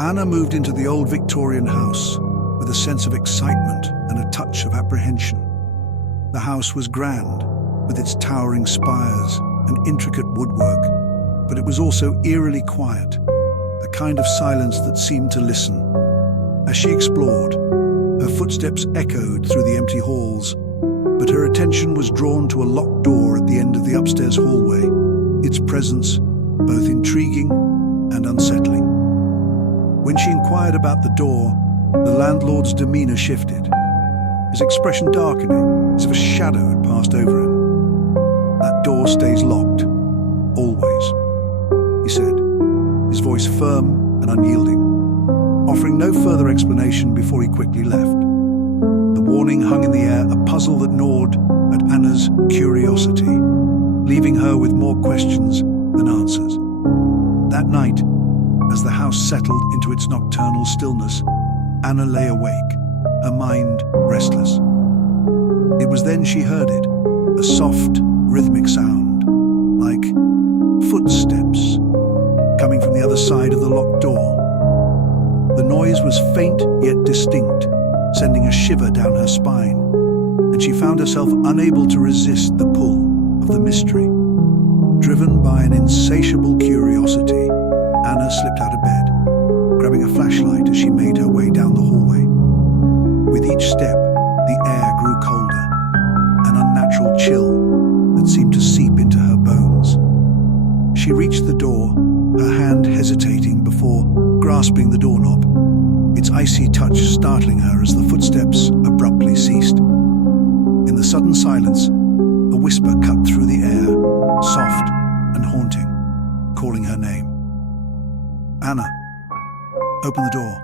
Anna moved into the old Victorian house with a sense of excitement and a touch of apprehension. The house was grand, with its towering spires and intricate woodwork, but it was also eerily quiet, the kind of silence that seemed to listen. As she explored, her footsteps echoed through the empty halls, but her attention was drawn to a locked door at the end of the upstairs hallway, its presence both intriguing and unsettling. When she inquired about the door, the landlord's demeanor shifted, his expression darkening as if a shadow had passed over him. "That door stays locked, always," he said, his voice firm and unyielding, offering no further explanation before he quickly left. The warning hung in the air, a puzzle that gnawed at Anna's curiosity, leaving her with more questions than answers. That night, as the house settled into its nocturnal stillness, Anna lay awake, her mind restless. It was then she heard it, a soft, rhythmic sound, like footsteps, coming from the other side of the locked door. The noise was faint yet distinct, sending a shiver down her spine, and she found herself unable to resist the pull of the mystery. Driven by an insatiable curiosity, Anna slipped out of bed, grabbing a flashlight as she made her way down the hallway. With each step, the air grew colder, an unnatural chill that seemed to seep into her bones. She reached the door, her hand hesitating before grasping the doorknob, its icy touch startling her as the footsteps abruptly ceased. In the sudden silence, a whisper cut through the air, soft and haunting, calling her name. "Anna, open the door."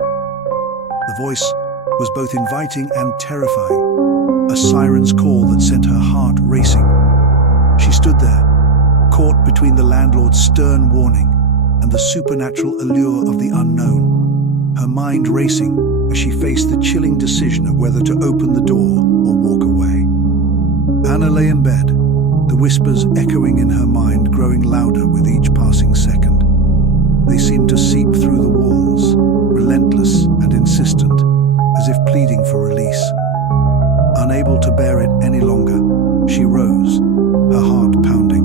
The voice was both inviting and terrifying, a siren's call that sent her heart racing. She stood there, caught between the landlord's stern warning and the supernatural allure of the unknown, her mind racing as she faced the chilling decision of whether to open the door or walk away. Anna lay in bed, the whispers echoing in her mind, growing louder with each passing second. They seemed to seep through the walls, relentless and insistent, as if pleading for release. Unable to bear it any longer, she rose, her heart pounding,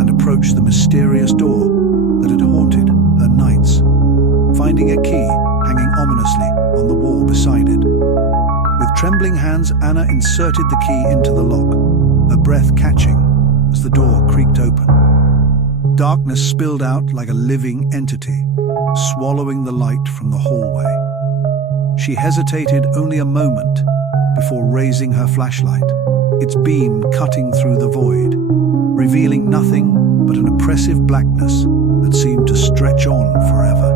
and approached the mysterious door that had haunted her nights, finding a key hanging ominously on the wall beside it. With trembling hands, Anna inserted the key into the lock, her breath catching as the door creaked open. Darkness spilled out like a living entity, swallowing the light from the hallway. She hesitated only a moment before raising her flashlight, its beam cutting through the void, revealing nothing but an oppressive blackness that seemed to stretch on forever.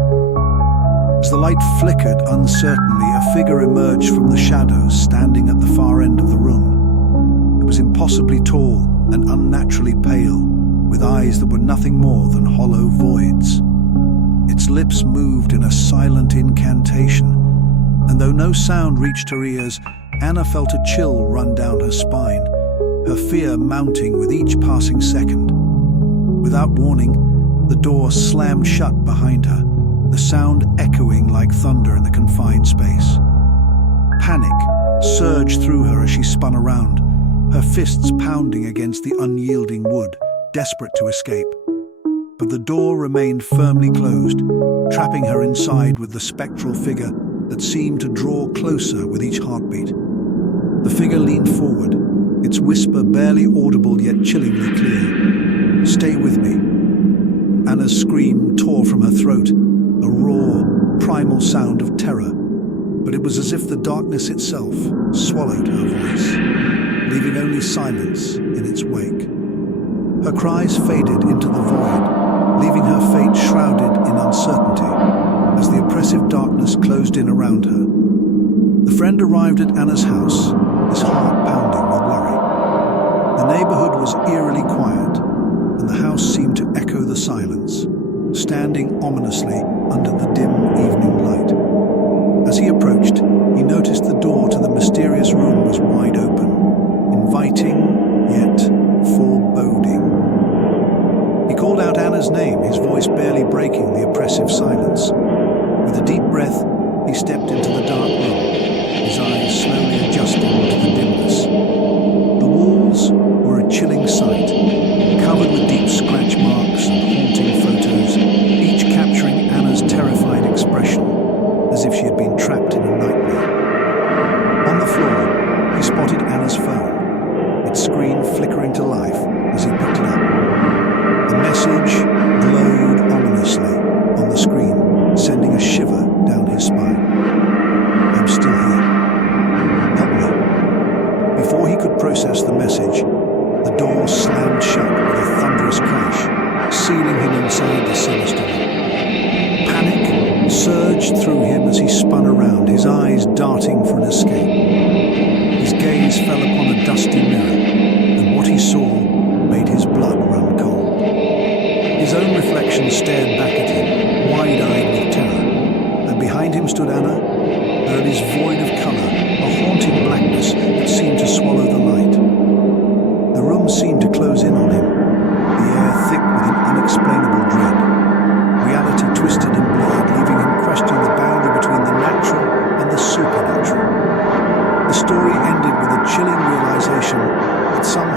As the light flickered uncertainly, a figure emerged from the shadows, standing at the far end of the room. It was impossibly tall and unnaturally pale, with eyes that were nothing more than hollow voids. Its lips moved in a silent incantation, and though no sound reached her ears, Anna felt a chill run down her spine, her fear mounting with each passing second. Without warning, the door slammed shut behind her, the sound echoing like thunder in the confined space. Panic surged through her as she spun around, her fists pounding against the unyielding wood, desperate to escape. But the door remained firmly closed, trapping her inside with the spectral figure that seemed to draw closer with each heartbeat. The figure leaned forward, its whisper barely audible yet chillingly clear. "Stay with me." Anna's scream tore from her throat, a raw, primal sound of terror, but it was as if the darkness itself swallowed her voice, leaving only silence in its wake. Her cries faded into the void, leaving her fate shrouded in uncertainty as the oppressive darkness closed in around her. The friend arrived at Anna's house, his heart pounding with worry. The neighborhood was eerily quiet, and the house seemed to echo the silence, standing ominously under the dim evening light. As he approached, he noticed the door to the mysterious room was wide open, inviting yet foreboding. He called out Anna's name, his voice barely breaking the oppressive silence. With a deep a shiver down his spine. "I'm still here. Help me." Before he could process the message, the door slammed shut with a thunderous crash, sealing him inside the sinister room. Panic surged through him as he spun around, his eyes darting for an escape. His gaze fell upon a dusty mirror, and what he saw made his blood run cold. His own reflection stared back at him, wide-eyed with terror, and behind him stood Anna, her eyes void of colour, a haunting blackness that seemed to swallow the light. The room seemed to close in on him, the air thick with an unexplainable dread. Reality twisted and blurred, leaving him questioning the boundary between the natural and the supernatural. The story ended with a chilling realization that some